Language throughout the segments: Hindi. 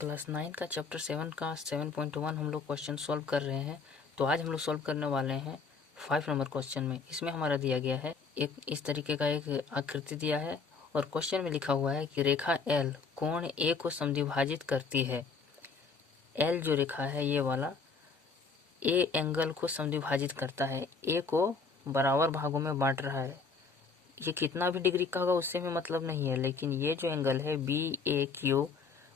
क्लास 9 का चैप्टर 7 का 7.1 हम लोग क्वेश्चन सॉल्व कर रहे हैं। तो आज हम लोग सॉल्व करने वाले हैं 5 नंबर क्वेश्चन में। इसमें हमारा दिया गया है एक इस तरीके का एक आकृति दिया है और क्वेश्चन में लिखा हुआ है कि रेखा एल कोण ए को समद्विभाजित करती है। एल जो रेखा है ये वाला ए एंगल को समद्विभाजित करता है, ए को बराबर भागों में बांट रहा है। ये कितना भी डिग्री का होगा उससे हमें मतलब नहीं है, लेकिन ये जो एंगल है B A Q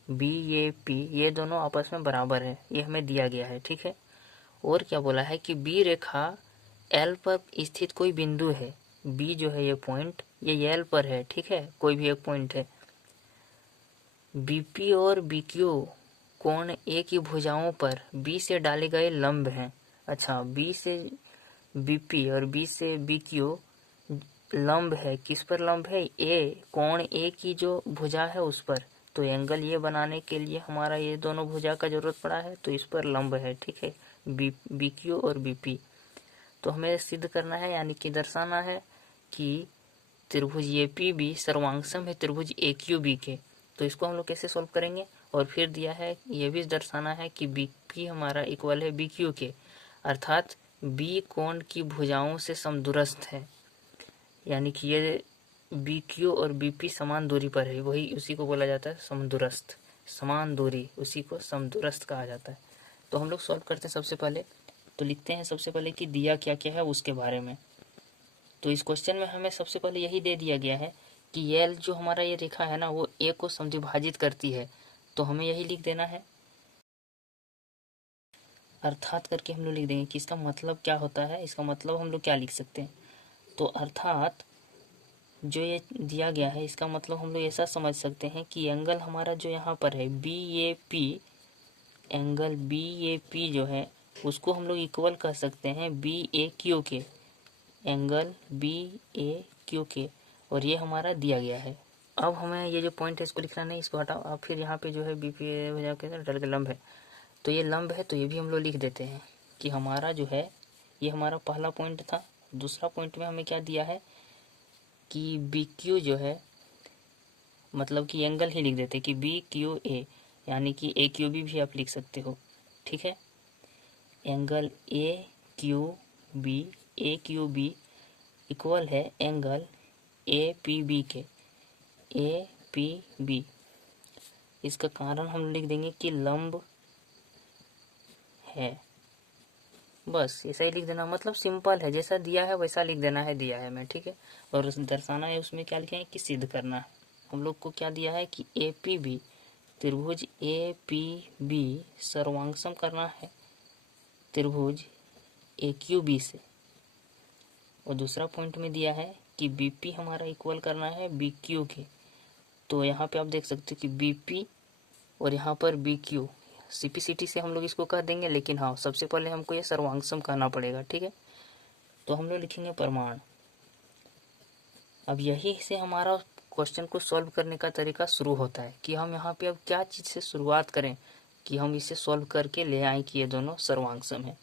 B A P ये दोनों आपस में बराबर है, ये हमें दिया गया है। ठीक है, और क्या बोला है कि बी रेखा एल पर स्थित कोई बिंदु है। बी जो है ये पॉइंट ये एल पर है, ठीक है, कोई भी एक पॉइंट है। बीपी और बीक्यू कोण ए की भुजाओं पर बी से डाले गए लंब हैं। अच्छा, बी से बीपी और बी से बीक्यू लंब है, किस पर लंब है? ए, कोण ए की जो भुजा है उस पर। तो एंगल ये बनाने के लिए हमारा ये दोनों भुजा का जरूरत पड़ा है, तो इस पर लंब है। ठीक है, बी क्यू और बी पी। तो हमें सिद्ध करना है, यानी कि दर्शाना है कि त्रिभुज ए पी बी सर्वांगसम है त्रिभुज ए क्यू बी के। तो इसको हम लोग कैसे सॉल्व करेंगे? और फिर दिया है ये भी दर्शाना है कि बी पी हमारा इक्वल है बी क्यू के, अर्थात बी कोण की भुजाओं से समदूरस्थ है, यानी कि ये बी क्यू और बी पी समान दूरी पर है, वही उसी को बोला जाता है समदूरस्थ। समान दूरी उसी को समदूरस्थ कहा जाता है। तो हम लोग सॉल्व करते हैं। सबसे पहले तो लिखते हैं सबसे पहले कि दिया क्या क्या है उसके बारे में। तो इस क्वेश्चन में हमें सबसे पहले यही दे दिया गया है कि एल जो हमारा ये रेखा है ना वो ए को समद्विभाजित करती है, तो हमें यही लिख देना है। अर्थात करके हम लोग लिख देंगे कि इसका मतलब क्या होता है। इसका मतलब हम लोग क्या लिख सकते हैं? तो अर्थात जो ये दिया गया है इसका मतलब हम लोग ऐसा समझ सकते हैं कि एंगल हमारा जो यहाँ पर है B A P, angle B A P जो है उसको हम लोग इक्वल कर सकते हैं बी ए क्यू के, एंगल बी ए क्यू के, और ये हमारा दिया गया है। अब हमें ये जो पॉइंट है इसको लिखना नहीं, इसको हटाओ। अब फिर यहाँ पे जो है बी पी ए डल के लंब है, तो ये लंब है, तो ये भी हम लोग लिख देते हैं कि हमारा जो है ये हमारा पहला पॉइंट था। दूसरा पॉइंट में हमें क्या दिया है कि बी क्यू जो है, मतलब कि एंगल ही लिख देते कि बी क्यू ए, यानी कि ए क्यू बी भी आप लिख सकते हो। ठीक है, angle A Q B equal है एंगल ए पी बी के, ए पी बी। इसका कारण हम लिख देंगे कि लंब है, बस ऐसा ही लिख देना। मतलब सिंपल है, जैसा दिया है वैसा लिख देना है, दिया है मैं। ठीक है, और दर्शाना है उसमें क्या लिखेंगे कि सिद्ध करना है। हम लोग को क्या दिया है कि ए पी बी त्रिभुज ए पी बी सर्वांगसम करना है त्रिभुज ए क्यू बी से। और दूसरा पॉइंट में दिया है कि बी पी हमारा इक्वल करना है बी क्यू के। तो यहाँ पे आप देख सकते हो कि बी पी और यहाँ पर बी क्यू, सीपीसीटी से हम लोग इसको कह देंगे, लेकिन हाँ सबसे पहले हमको ये सर्वांगसम कहना पड़ेगा। ठीक है, तो हम लोग लिखेंगे प्रमाण। अब यही से हमारा क्वेश्चन को सॉल्व करने का तरीका शुरू होता है कि हम यहाँ पे अब क्या चीज़ से शुरुआत करें कि हम इसे सॉल्व करके ले आए कि ये दोनों सर्वांगसम है।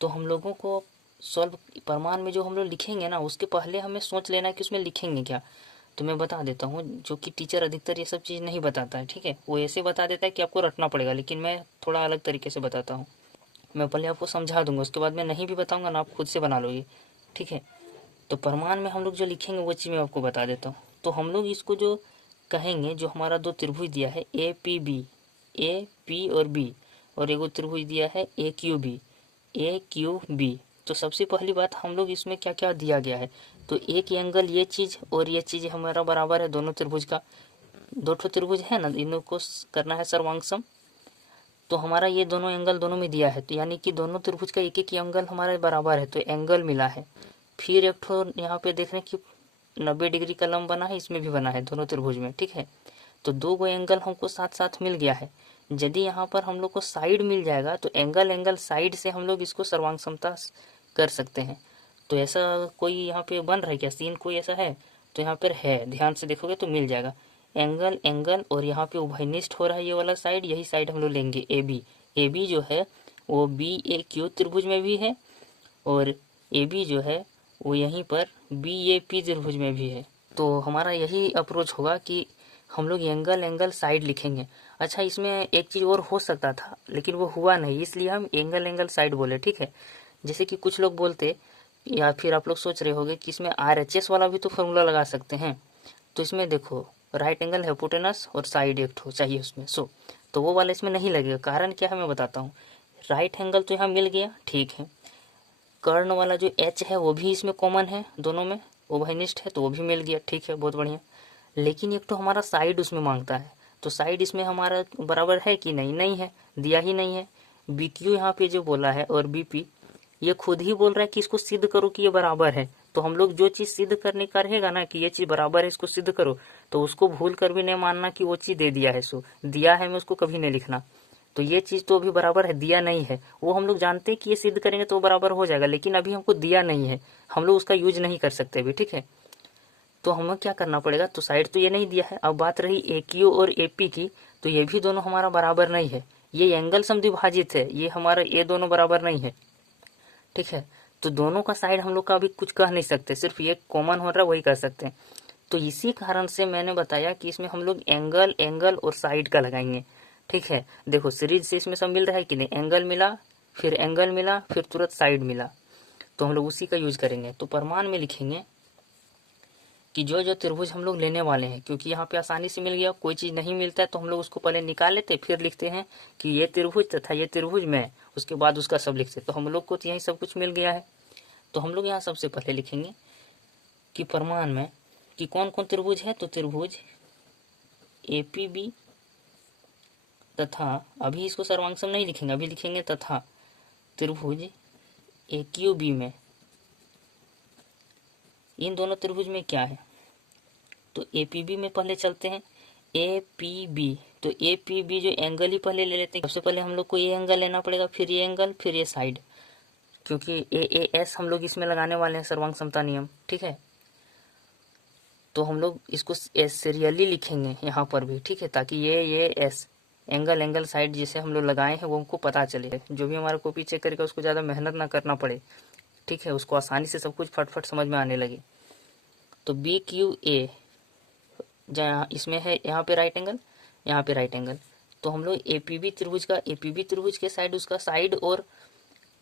तो हम लोगों को सॉल्व प्रमाण में जो हम लोग लिखेंगे ना उसके पहले हमें सोच लेना है कि उसमें लिखेंगे क्या। तो मैं बता देता हूँ, जो कि टीचर अधिकतर ये सब चीज़ नहीं बताता है। ठीक है, वो ऐसे बता देता है कि आपको रटना पड़ेगा, लेकिन मैं थोड़ा अलग तरीके से बताता हूँ। मैं पहले आपको समझा दूंगा, उसके बाद मैं नहीं भी बताऊंगा ना, आप खुद से बना लोगे। ठीक है, तो प्रमाण में हम लोग जो लिखेंगे वो चीज़ मैं आपको बता देता हूँ। तो हम लोग इसको जो कहेंगे, जो हमारा दो त्रिभुज दिया है A P B, A P और बी, और एगो त्रिभुज दिया है ए क्यू बी। तो सबसे पहली बात हम लोग इसमें क्या क्या दिया गया है, तो एक एंगल ये चीज़ और ये चीज़ हमारा बराबर है दोनों त्रिभुज का। दो ठो त्रिभुज है ना, इनों को करना है सर्वांगसम। तो हमारा ये दोनों एंगल दोनों में दिया है, तो यानी कि दोनों त्रिभुज का एक एक एंगल हमारे बराबर है, तो एंगल मिला है। फिर एक ठो यहाँ पे देख रहे हैं कि 90 डिग्री का लंब बना है, इसमें भी बना है दोनों त्रिभुज में। ठीक है, तो दो गो एंगल हमको साथ साथ मिल गया है। यदि यहाँ पर हम लोग को साइड मिल जाएगा तो एंगल साइड से हम लोग इसको सर्वांगसमता कर सकते हैं। तो ऐसा कोई यहाँ पे बन रहा है क्या सीन, कोई ऐसा है? तो यहाँ पर है, ध्यान से देखोगे तो मिल जाएगा एंगल और यहाँ पे उभयनिष्ठ हो रहा है ये वाला साइड, यही साइड हम लोग लेंगे ए बी जो है वो बी ए क्यू त्रिभुज में भी है, और ए बी जो है वो यहीं पर बी ए पी त्रिभुज में भी है। तो हमारा यही अप्रोच होगा कि हम लोग एंगल साइड लिखेंगे। अच्छा, इसमें एक चीज़ और हो सकता था लेकिन वो हुआ नहीं, इसलिए हम एंगल साइड बोले, ठीक है। जैसे कि कुछ लोग बोलते, या फिर आप लोग सोच रहे होंगे कि इसमें RHS वाला भी तो फॉर्मूला लगा सकते हैं। तो इसमें देखो, राइट एंगल हाइपोटेनस और साइड एक ठो चाहिए उसमें, तो वो वाला इसमें नहीं लगेगा। कारण क्या है मैं बताता हूँ। राइट एंगल तो यहाँ मिल गया, ठीक है। कर्ण वाला जो H है वो भी इसमें कॉमन है, दोनों में उभयनिष्ठ है, तो वो भी मिल गया, ठीक है, बहुत बढ़िया। लेकिन एक तो हमारा साइड उसमें मांगता है, तो साइड इसमें हमारा बराबर है कि नहीं, नहीं है, दिया ही नहीं है। BQ यहाँ पे जो बोला है और BP ये खुद ही बोल रहा है कि इसको सिद्ध करो कि ये बराबर है। तो हम लोग जो चीज़ सिद्ध करने का रहेगा ना कि ये चीज़ बराबर है, इसको सिद्ध करो, तो उसको भूल कर भी नहीं मानना कि वो चीज़ दे दिया है, सो दिया है मैं उसको कभी नहीं लिखना। तो ये चीज़ तो अभी बराबर है, दिया नहीं है। वो हम लोग जानते हैं कि ये सिद्ध करेंगे तो वो बराबर हो जाएगा, लेकिन अभी हमको दिया नहीं है, हम लोग उसका यूज नहीं कर सकते अभी, ठीक है। तो हमें क्या करना पड़ेगा, तो साइड तो ये नहीं दिया है। अब बात रही AQ और AP की, तो ये भी दोनों हमारा बराबर नहीं है, ये एंगल समद्विभाजित है, ये हमारा ये दोनों बराबर नहीं है, ठीक है। तो दोनों का साइड हम लोग का अभी कुछ कह नहीं सकते, सिर्फ ये कॉमन हो रहा है वही कर सकते हैं। तो इसी कारण से मैंने बताया कि इसमें हम लोग एंगल और साइड का लगाएंगे, ठीक है। देखो सीरीज से इसमें सब मिल रहा है कि नहीं, एंगल मिला, फिर एंगल मिला, फिर तुरंत साइड मिला, तो हम लोग उसी का यूज करेंगे। तो प्रमाण में लिखेंगे कि जो जो त्रिभुज हम लोग लेने वाले हैं, क्योंकि यहाँ पे आसानी से मिल गया, कोई चीज़ नहीं मिलता है तो हम लोग उसको पहले निकाल लेते, फिर लिखते हैं कि ये त्रिभुज तथा ये त्रिभुज में, उसके बाद उसका सब लिखते। तो हम लोग को तो यही सब कुछ मिल गया है। तो हम लोग यहाँ सबसे पहले लिखेंगे कि प्रमाण में कि कौन कौन त्रिभुज है, तो त्रिभुज APB तथा, अभी इसको सर्वांग सम नहीं लिखेंगे, अभी लिखेंगे तथा त्रिभुज AQB में। इन दोनों त्रिभुज में क्या है, तो APB में पहले चलते हैं। APB, तो APB जो एंगल ही पहले ले लेते हैं। सबसे पहले हम लोग को ये एंगल लेना पड़ेगा, फिर ये एंगल, फिर ये साइड, क्योंकि AAS हम लोग इसमें लगाने वाले हैं सर्वांग समता नियम, ठीक है। तो हम लोग इसको सीरियली लिखेंगे यहाँ पर भी, ठीक है, ताकि ये S एंगल साइड जिसे हम लोग लगाए हैं वो हमको पता चले। जो भी हमारा कॉपी चेक करेगा उसको ज़्यादा मेहनत ना करना पड़े, ठीक है, उसको आसानी से सब कुछ फटफट समझ में आने लगे। तो BQA जहाँ इसमें है, यहाँ पे राइट एंगल, यहाँ पे राइट एंगल, तो हम लोग APB त्रिभुज के साइड उसका साइड और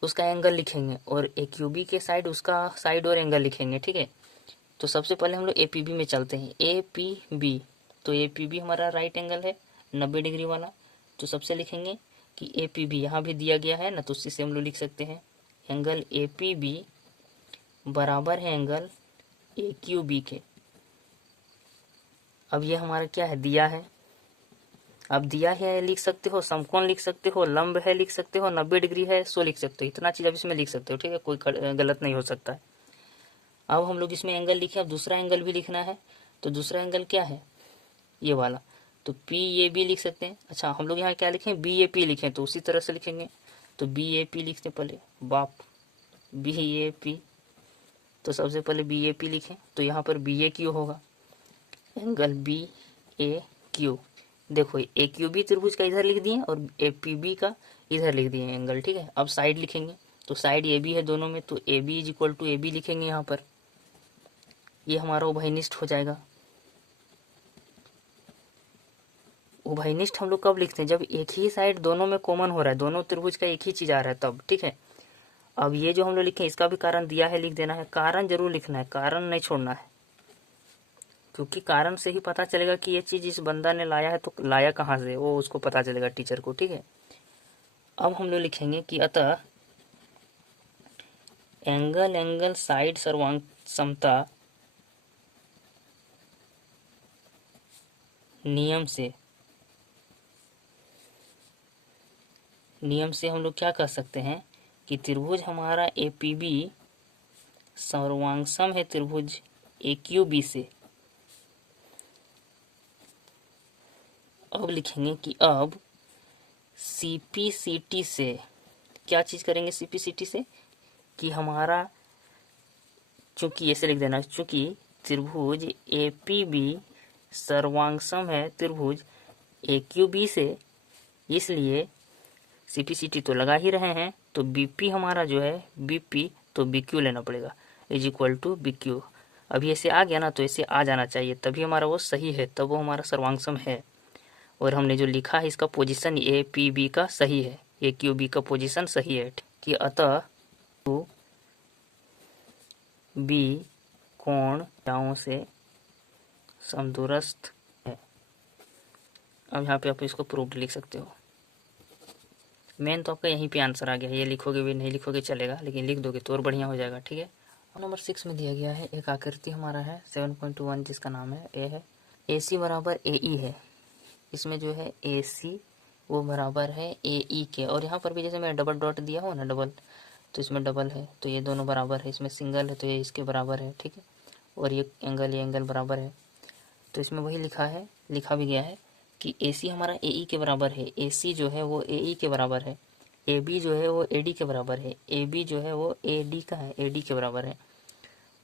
उसका एंगल लिखेंगे, और AQB के साइड उसका साइड और एंगल लिखेंगे, ठीक है। तो सबसे पहले हम लोग APB में चलते हैं। APB, तो APB हमारा राइट एंगल है 90 डिग्री वाला, तो सबसे लिखेंगे कि APB यहाँ भी दिया गया है ना, तो उसी से हम लोग लिख सकते हैं एंगल APB बराबर है एंगल AQB के। अब ये हमारा क्या है, दिया है। अब दिया है लिख सकते हो, समकोण लिख सकते हो, लंब है लिख सकते हो, 90 डिग्री है सो लिख सकते हो, इतना चीज़ अब इसमें लिख सकते हो, ठीक है, कोई गलत नहीं हो सकता है। अब हम लोग इसमें एंगल लिखे, अब दूसरा एंगल भी लिखना है। तो दूसरा एंगल क्या है, ये वाला, तो PAB लिख सकते हैं। अच्छा, हम लोग यहाँ क्या लिखें, BAP लिखें, तो उसी तरह से लिखेंगे। तो BAP लिखते पहले, बाप BAP, तो सबसे पहले BAP लिखें, तो यहाँ पर BAQ होगा, एंगल BAQ। देखो AQB त्रिभुज का इधर लिख दिए और APB का इधर लिख दिए एंगल, ठीक है। अब साइड लिखेंगे, तो साइड AB है दोनों में, तो AB is equal to AB लिखेंगे यहाँ पर, ये हमारा उभयनिष्ठ हो जाएगा। उभयनिष्ठ हम लोग कब लिखते हैं, जब एक ही साइड दोनों में कॉमन हो रहा है, दोनों त्रिभुज का एक ही चीज आ रहा है तब, ठीक है। अब ये जो हम लोग लिखे इसका भी कारण दिया है, लिख देना है, कारण जरूर लिखना है, कारण नहीं छोड़ना है, क्योंकि कारण से ही पता चलेगा कि ये चीज इस बंदा ने लाया है, तो लाया कहाँ से, वो उसको पता चलेगा टीचर को, ठीक है। अब हम लोग लिखेंगे कि अतः एंगल साइड सर्वांग समता नियम से हम लोग क्या कह सकते हैं कि त्रिभुज हमारा APB सर्वांगसम है त्रिभुज AQB से। अब लिखेंगे कि अब CPCT से क्या चीज करेंगे, CPCT से कि हमारा, चूंकि ऐसे लिख देना, चूंकि त्रिभुज APB सर्वांगसम है त्रिभुज AQB से, इसलिए CPCT तो लगा ही रहे हैं, तो BP हमारा जो है BP, तो BQ लेना पड़ेगा, इज इक्वल टू BQ। अभी ऐसे आ गया ना, तो ऐसे आ जाना चाहिए, तभी हमारा वो सही है, तब वो हमारा सर्वांग सम है। और हमने जो लिखा है इसका पोजीशन ए पी बी का सही है, ए क्यू बी का पोजीशन सही है कि अतः टू बी कोण भुजाओं से समदूरस्थ है। अब यहाँ पे आप इसको प्रूव्ड लिख सकते हो। मेन तो आपका यहीं पे आंसर आ गया है, ये लिखोगे भी नहीं लिखोगे चलेगा, लेकिन लिख दोगे तो और बढ़िया हो जाएगा, ठीक है। नंबर 6 में दिया गया है एक आकृति हमारा है 7.1 जिसका नाम है ए है, ए सी बराबर ए ई है। इसमें जो है ए सी वो बराबर है ए ई के, और यहाँ पर भी जैसे मैं डबल डॉट दिया हो ना डबल, तो इसमें डबल है तो ये दोनों बराबर है, इसमें सिंगल है तो ये इसके बराबर है, ठीक है। और ये एंगल बराबर है, तो इसमें वही लिखा भी गया है कि ए सी हमारा ए ई के बराबर है, ए सी जो है वो ए ई के बराबर है, ए बी जो है वो ए डी के बराबर है, ए बी जो है वो ए डी का है, ए डी के बराबर है,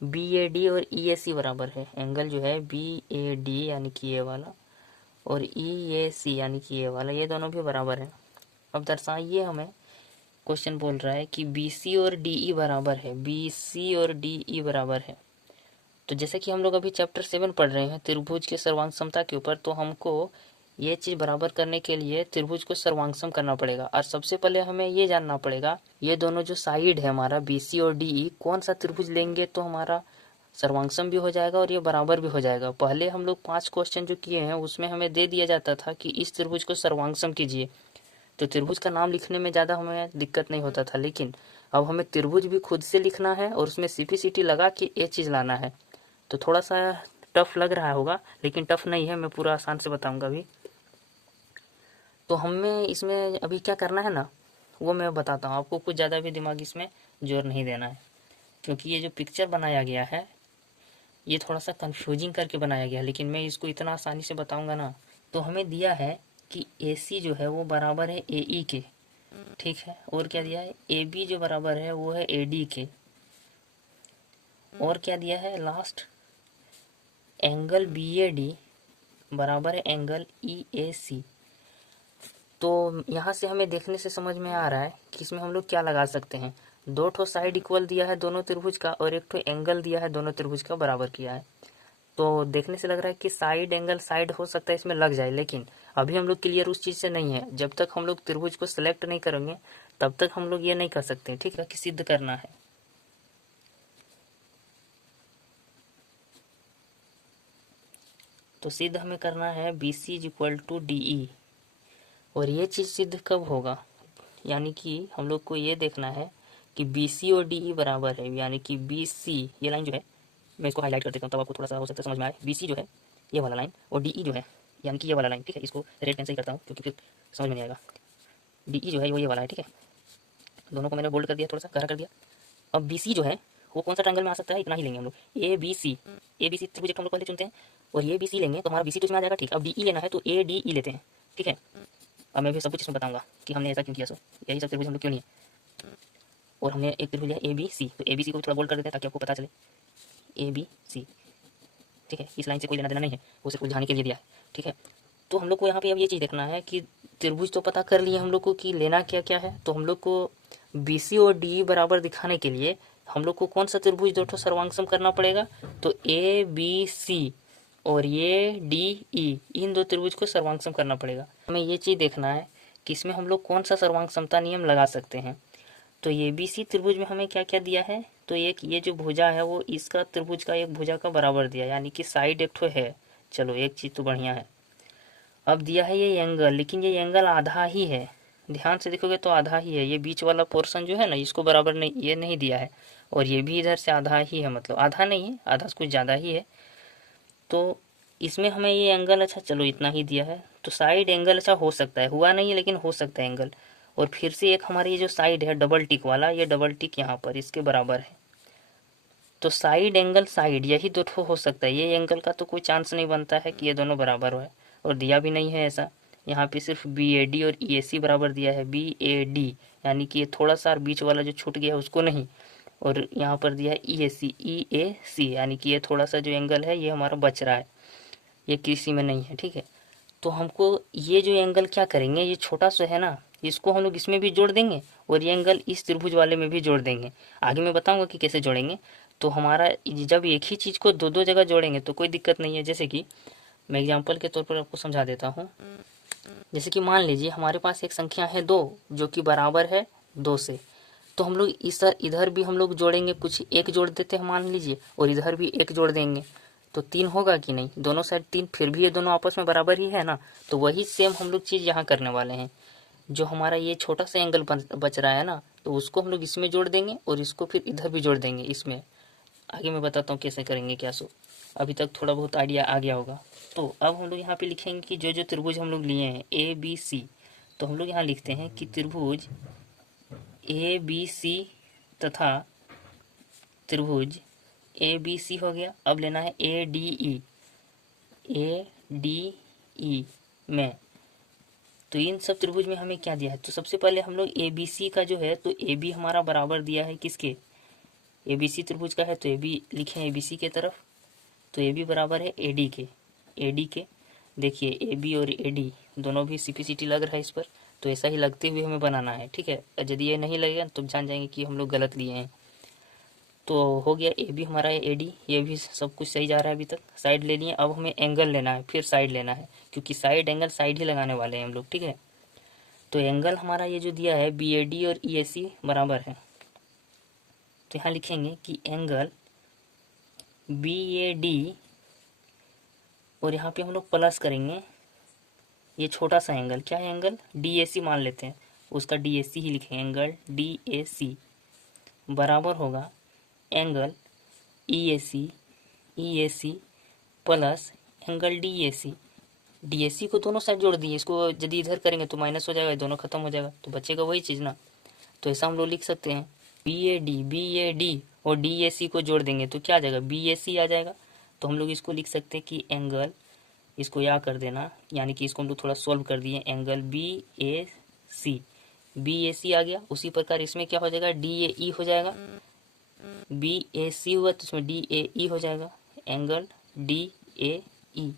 बी ए डी और ई ए सी बराबर है। एंगल जो है बी ए डी यानी कि ये वाला और ई ए सी यानी कि ये वाला, ये दोनों भी बराबर है। अब दर्शाइए, हमें क्वेश्चन बोल रहा है कि बी सी और डी ई बराबर है, बी सी और डी ई बराबर है। तो जैसे कि हम लोग अभी चैप्टर 7 पढ़ रहे हैं त्रिभुज के सर्वांग समता के ऊपर, तो हमको ये चीज़ बराबर करने के लिए त्रिभुज को सर्वांगसम करना पड़ेगा। और सबसे पहले हमें ये जानना पड़ेगा ये दोनों जो साइड है हमारा बी सी और डी ई, कौन सा त्रिभुज लेंगे तो हमारा सर्वांगसम भी हो जाएगा और ये बराबर भी हो जाएगा। पहले हम लोग 5 क्वेश्चन जो किए हैं उसमें हमें दे दिया जाता था कि इस त्रिभुज को सर्वांगसम कीजिए, तो त्रिभुज का नाम लिखने में ज़्यादा हमें दिक्कत नहीं होता था। लेकिन अब हमें त्रिभुज भी खुद से लिखना है और उसमें सीपीसीटी लगा के ये चीज़ लाना है, तो थोड़ा सा टफ लग रहा होगा, लेकिन टफ नहीं है, मैं पूरा आसान से बताऊंगा अभी। तो हमें इसमें अभी क्या करना है ना, वो मैं बताता हूँ आपको, कुछ ज़्यादा भी दिमाग इसमें जोर नहीं देना है, क्योंकि ये जो पिक्चर बनाया गया है ये थोड़ा सा कंफ्यूजिंग करके बनाया गया है, लेकिन मैं इसको इतना आसानी से बताऊंगा ना। तो हमें दिया है कि ए सी जो है वो बराबर है ए ई के, ठीक है, और क्या दिया है ए बी जो बराबर है वो है ए डी के, और क्या दिया है last angle B A D बराबर है एंगल ई ए सी। तो यहाँ से हमें देखने से समझ में आ रहा है कि इसमें हम लोग क्या लगा सकते हैं, 2 ठो साइड इक्वल दिया है दोनों त्रिभुज का और 1 ठो एंगल दिया है दोनों त्रिभुज का बराबर किया है। तो देखने से लग रहा है कि साइड एंगल साइड हो सकता है इसमें लग जाए, लेकिन अभी हम लोग क्लियर उस चीज़ से नहीं है। जब तक हम लोग त्रिभुज को सिलेक्ट नहीं करेंगे तब तक हम लोग ये नहीं कर सकते, ठीक है, कि सिद्ध करना है। तो सिद्ध हमें करना है B C is equal to D E, और ये चीज़ सिद्ध कब होगा, यानी कि हम लोग को ये देखना है कि बी सी और डी ई बराबर है, यानी कि बी सी ये लाइन जो है मैं इसको हाईलाइट कर देता हूँ तब आपको थोड़ा सा हो सकता है समझ में आए। बी सी जो है ये वाला लाइन और डी ई जो है यानी कि ये वाला लाइन, ठीक है, इसको रेड पेन से ही करता हूँ क्योंकि फिर समझ में नहीं आएगा। डी ई जो है वो ये वाला है, ठीक है, दोनों को मैंने बोल्ड कर दिया, थोड़ा सा गहरा कर दिया। अब बी सी जो है वो कौन सा ट्रायंगल में आ सकता है, इतना ही लेंगे हम लोग, ए बी सी त्रिभुज हम लोग पहले चुनते हैं और ये बी सी लेंगे तो हमारा बी सी तो इसमें आ जाएगा, ठीक। अब डी ई लेना है तो ए डी ई लेते हैं, ठीक है। अब मैं भी सब कुछ इसमें बताऊंगा कि हमने ऐसा क्यों किया, सो यही सब त्रिभुज हम लोग क्यों नहीं है। और हमने एक त्रिभुज लिया ए बी सी, तो ए बी सी को भी थोड़ा बोल्ड कर देते हैं ताकि आपको पता चले ए बी सी, ठीक है। इस लाइन से कोई लेना देना नहीं है, वो सिर्फ उलझाने के लिए दिया है, ठीक है। तो हम लोग को यहाँ पे अब ये चीज़ देखना है कि त्रिभुज तो पता कर लिए हम लोग को कि लेना क्या क्या है। तो हम लोग को बी सी और डी बराबर दिखाने के लिए हम लोग को कौन सा त्रिभुज 2 ठो सर्वांगसम करना पड़ेगा, तो ए बी सी और ये डी ई, इन 2 त्रिभुज को सर्वांगसम करना पड़ेगा। हमें ये चीज़ देखना है कि इसमें हम लोग कौन सा सर्वांगसमता नियम लगा सकते हैं। तो ये बी सी त्रिभुज में हमें क्या क्या दिया है, तो एक ये जो भुजा है वो इसका त्रिभुज का एक भुजा का बराबर दिया, यानी कि साइड एक ठो है, चलो एक चीज़ तो बढ़िया है। अब दिया है ये एंगल, लेकिन ये एंगल आधा ही है, ध्यान से देखोगे तो आधा ही है, ये बीच वाला पोर्शन जो है ना इसको बराबर नहीं, ये नहीं दिया है, और ये भी इधर से आधा ही है, मतलब आधा नहीं है, आधा से कुछ ज़्यादा ही है। तो इसमें हमें ये एंगल अच्छा चलो इतना ही दिया है, तो साइड एंगल अच्छा हो सकता है, हुआ नहीं है लेकिन हो सकता है एंगल। और फिर से एक हमारी ये जो साइड है डबल टिक वाला, ये डबल टिक यहाँ पर इसके बराबर है, तो साइड एंगल साइड यही 2 ठो हो सकता है, ये एंगल का तो कोई चांस नहीं बनता है कि ये दोनों बराबर हो, और दिया भी नहीं है ऐसा। यहाँ पे सिर्फ बी ए डी और ई ए सी बराबर दिया है, बी ए डी यानी कि ये थोड़ा सा बीच वाला जो छूट गया उसको नहीं, और यहाँ पर दिया है ई ए सी यानी कि ये थोड़ा सा जो एंगल है ये हमारा बच रहा है, ये किसी में नहीं है, ठीक है। तो हमको ये जो एंगल क्या करेंगे, ये छोटा सा है ना, इसको हम लोग इसमें भी जोड़ देंगे और ये एंगल इस त्रिभुज वाले में भी जोड़ देंगे, आगे मैं बताऊंगा कि कैसे जोड़ेंगे। तो हमारा जब एक ही चीज़ को दो दो जगह जोड़ेंगे तो कोई दिक्कत नहीं है। जैसे कि मैं एग्जाम्पल के तौर पर आपको समझा देता हूँ। जैसे कि मान लीजिए हमारे पास एक संख्या है 2 जो कि बराबर है 2 से, तो हम लोग इधर भी हम लोग जोड़ेंगे, कुछ एक जोड़ देते हैं मान लीजिए, और इधर भी एक जोड़ देंगे तो 3 होगा कि नहीं, दोनों साइड 3, फिर भी ये दोनों आपस में बराबर ही है ना। तो वही सेम हम लोग चीज़ यहाँ करने वाले हैं। जो हमारा ये छोटा सा एंगल बच रहा है ना, तो उसको हम लोग इसमें जोड़ देंगे और इसको फिर इधर भी जोड़ देंगे इसमें। आगे मैं बताता हूँ कैसे करेंगे क्या सो, अभी तक थोड़ा बहुत आइडिया आ गया होगा। तो अब हम लोग यहाँ पे लिखेंगे कि जो जो त्रिभुज हम लोग लिए हैं ABC, तो हम लोग यहाँ लिखते हैं कि त्रिभुज ABC तथा त्रिभुज ABC हो गया। अब लेना है ADE में। तो इन सब त्रिभुज में हमें क्या दिया है, तो सबसे पहले हम लोग ABC का जो है, तो AB हमारा बराबर दिया है किसके, ABC त्रिभुज का है, तो AB लिखे ABC के तरफ। तो AB बराबर है AD के। देखिए AB और AD दोनों भी CPCT लग रहा है इस पर, तो ऐसा ही लगते हुए हमें बनाना है, ठीक है। यदि ये नहीं लगेगा तो जान जाएंगे कि हम लोग गलत लिए हैं। तो हो गया AB हमारा है AD, ये भी सब कुछ सही जा रहा है अभी तक। साइड ले लिए, अब हमें एंगल लेना है, फिर साइड लेना है, क्योंकि साइड एंगल साइड ही लगाने वाले हैं हम लोग, ठीक है। तो एंगल हमारा ये जो दिया है BAD और EAC बराबर है, तो यहाँ लिखेंगे कि एंगल BAD, और यहाँ पे हम लोग प्लस करेंगे ये छोटा सा एंगल, क्या है एंगल DAC मान लेते हैं, उसका DAC ही लिखेंगे, एंगल DAC बराबर होगा angle EAC plus angle DAC को दोनों साइड जोड़ दिए, इसको यदि इधर करेंगे तो माइनस हो जाएगा, दोनों खत्म हो जाएगा, तो बचेगा वही चीज़ ना। तो ऐसा हम लोग लिख सकते हैं BAD और DAC को जोड़ देंगे तो क्या आ जाएगा, BAC आ जाएगा। तो हम लोग इसको लिख सकते हैं कि एंगल, इसको या कर देना, यानी कि इसको हम लोग थोड़ा सॉल्व कर दिए, एंगल BAC आ गया। उसी प्रकार इसमें क्या हो जाएगा, DAE हो जाएगा, BAC हुआ तो इसमें DAE हो जाएगा, एंगल DAE,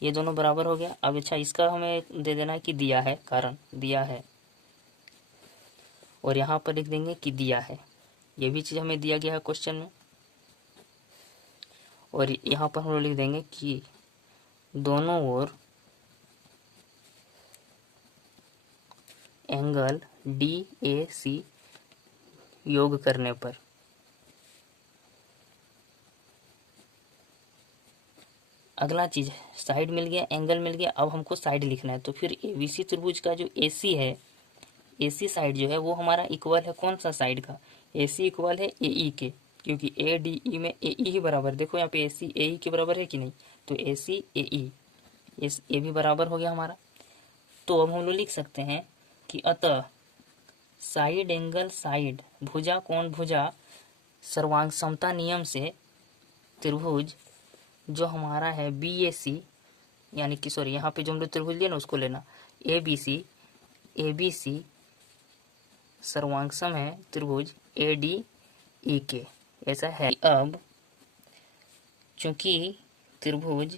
ये दोनों बराबर हो गया। अब अच्छा इसका हमें दे देना है कि दिया है, कारण दिया है, और यहाँ पर लिख देंगे कि दिया है, ये भी चीज़ हमें दिया गया है क्वेश्चन में। और यहाँ पर हम लोग लिख देंगे कि दोनों ओर एंगल DAC योग करने पर अगला चीज़ है साइड मिल गया, एंगल मिल गया, अब हमको साइड लिखना है। तो फिर ABC त्रिभुज का जो AC है, AC साइड जो है वो हमारा इक्वल है कौन सा साइड का, AC इक्वल है AE के, क्योंकि ADE में AE ही बराबर, देखो यहाँ पे AC AE के बराबर है कि नहीं, तो AC AE, ये भी बराबर हो गया हमारा। तो अब हम लोग लिख सकते हैं कि अतः साइड एंगल साइड भुजा कोण भुजा सर्वांग समता नियम से त्रिभुज जो हमारा है BAC, यानी कि सॉरी यहाँ पे जो हम लोग त्रिभुज लिए ना उसको लेना, ABC सर्वांगसम है त्रिभुज ADE के, ऐसा है। अब चूंकि त्रिभुज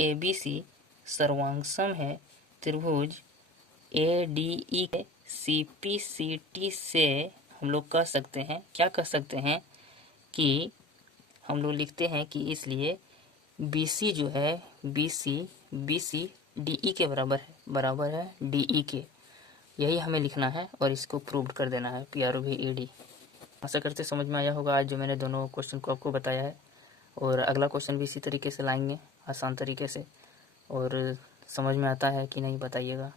ABC सर्वांगसम है त्रिभुज ADE के, CPCT से हम लोग कह सकते हैं, क्या कह सकते हैं कि हम लोग लिखते हैं कि इसलिए BC जो है BC DE के बराबर है DE के, यही हमें लिखना है और इसको प्रूव कर देना है PROVED। आशा करते समझ में आया होगा आज जो मैंने दोनों क्वेश्चन को आपको बताया है, और अगला क्वेश्चन भी इसी तरीके से लाएंगे आसान तरीके से, और समझ में आता है कि नहीं बताइएगा।